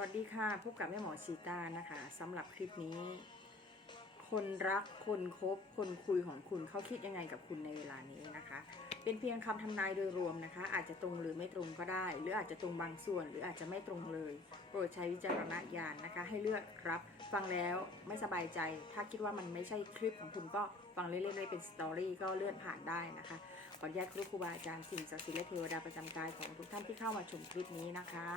วัสดีค่ะ พบกับแม่หมอชีตานะคะสำหรับคลิปนี้ คนรักคนคบคนคุยของคุณเขาคิดยังไงกับคุณในเวลานี้นะคะ เป็นเพียงคำทำนายโดยรวมนะคะ อาจจะตรงหรือไม่ตรงก็ได้ หรืออาจจะตรงบางส่วน หรืออาจจะไม่ตรงเลย โปรดใช้วิจารณญาณนะคะ ให้เลือกรับฟังแล้วไม่สบายใจ ถ้าคิดว่ามันไม่ใช่คลิปของคุณก็ฟังเล่นๆไม่เป็นสตอรี่ก็เลื่อนผ่านได้นะคะขออนุญาตครูครูบาอาจารย์สิ่งศักดิ์สิทธิ์และเทวดาประจำกายของทุกท่านที่เข้ามาชมคลิปนี้นะคะ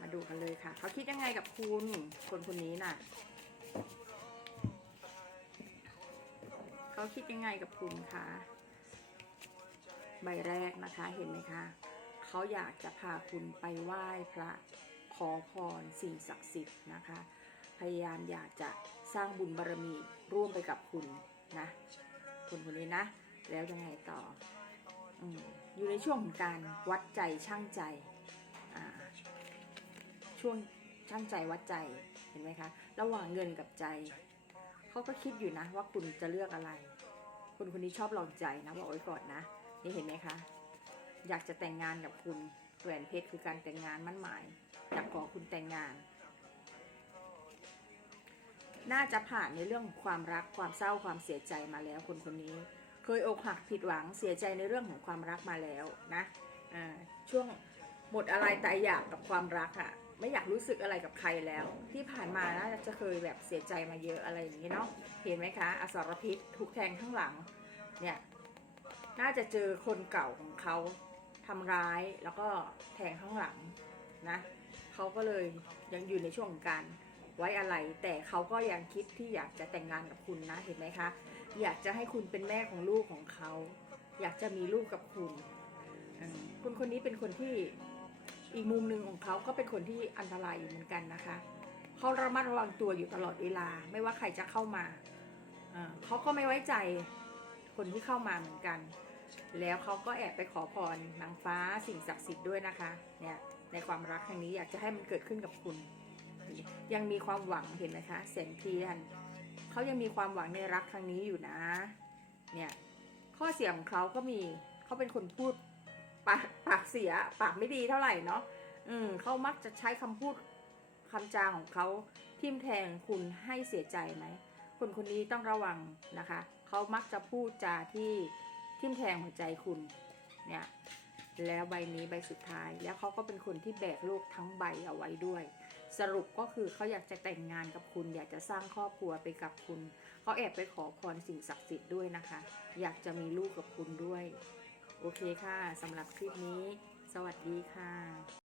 มาดูกันเลยค่ะ เขาคิดยังไงกับคุณคนคนนี้น่ะ เขาคิดยังไงกับคุณคะใบแรกนะคะเห็นไหมคะ เขาอยากจะพาคุณไปไหว้พระขอพรสิ่งศักดิ์สิทธิ์นะคะ พยายามอยากจะสร้างบุญบารมีร่วมไปกับคุณนะคนคนนี้นะ แล้วยังไงต่อออยู่ในช่วงของการวัดใจช่างใจ ช่วงช่างใจวัดใจเห็นไหมคะ ระหว่างเงินกับใจ เขาก็คิดอยู่นะ ว่าคุณจะเลือกอะไรคนคนนี้ชอบลองใจนะบอกไว้ก่อนนะ นี่เห็นไหมคะ อยากจะแต่งงานกับคุณแหวนเพชรคือการแต่งงานมั่นหมายอยากขอคุณแต่งงาน น่าจะผ่านในเรื่องความรักความเศร้าความเสียใจมาแล้วคนคนนี้ เคยอกหักผิดหวังเสียใจในเรื่องของความรักมาแล้วนะช่วง หมดอะไรแตายอยากกับความรักอะไม่อยากรู้สึกอะไรกับใครแล้ว ที่ผ่านมาน่าจะเคยแบบเสียใจมาเยอะอะไรอย่างนี้เนาะเห็นไหมคะ อสรพิษถูกแทงข้างหลังเนี่ยน่าจะเจอคนเก่าของเขาทำร้ายแล้วก็แทงข้างหลังนะเขาก็เลยยังอยู่ในช่วงของการไว้อะไร แต่เขาก็ยังคิดที่อยากจะแต่งงานกับคุณนะเห็นไหมคะ อยากจะให้คุณเป็นแม่ของลูกของเขา อยากจะมีลูกกับคุณ คนคนนี้เป็นคนที่ อีกมุมหนึ่งของเขาก็เป็นคนที่อันตรายอยู่เหมือนกันนะคะเขาระมัดระวังตัวอยู่ตลอดเวลา ไม่ว่าใครจะเข้ามาเขาก็ไม่ไว้ใจคนที่เข้ามาเหมือนกัน แล้วเขาก็แอบไปขอพรนางฟ้าสิ่งศักดิ์สิทธิ์ด้วยนะคะเนี่ยในความรักครั้งนี้อยากจะให้มันเกิดขึ้นกับคุณ ยังมีความหวังเห็นไหมคะแสงเทียนเขายังมีความหวังในรักครั้งนี้อยู่นะ เนี่ยข้อเสียของเขาก็มีเขาเป็นคนพูด ปากปากเสียปากไม่ดีเท่าไหร่เนาะอืมเขามักจะใช้คำพูดคำจาของเขาทิ่มแทงคุณให้เสียใจไหมคนคนนี้ต้องระวังนะคะเขามักจะพูดจาที่ทิ่มแทงหัวใจคุณเนี่ยแล้วใบนี้ใบสุดท้าย แล้วเขาก็เป็นคนที่แบกโลกทั้งใบเอาไว้ด้วย สรุปก็คือเขาอยากจะแต่งงานกับคุณ อยากจะสร้างครอบครัวไปกับคุณเขาแอบไปขอพรสิ่งศักดิ์สิทธิ์ด้วยนะคะ อยากจะมีลูกกับคุณด้วย โอเคค่ะสำหรับคลิปนี้ สวัสดีค่ะ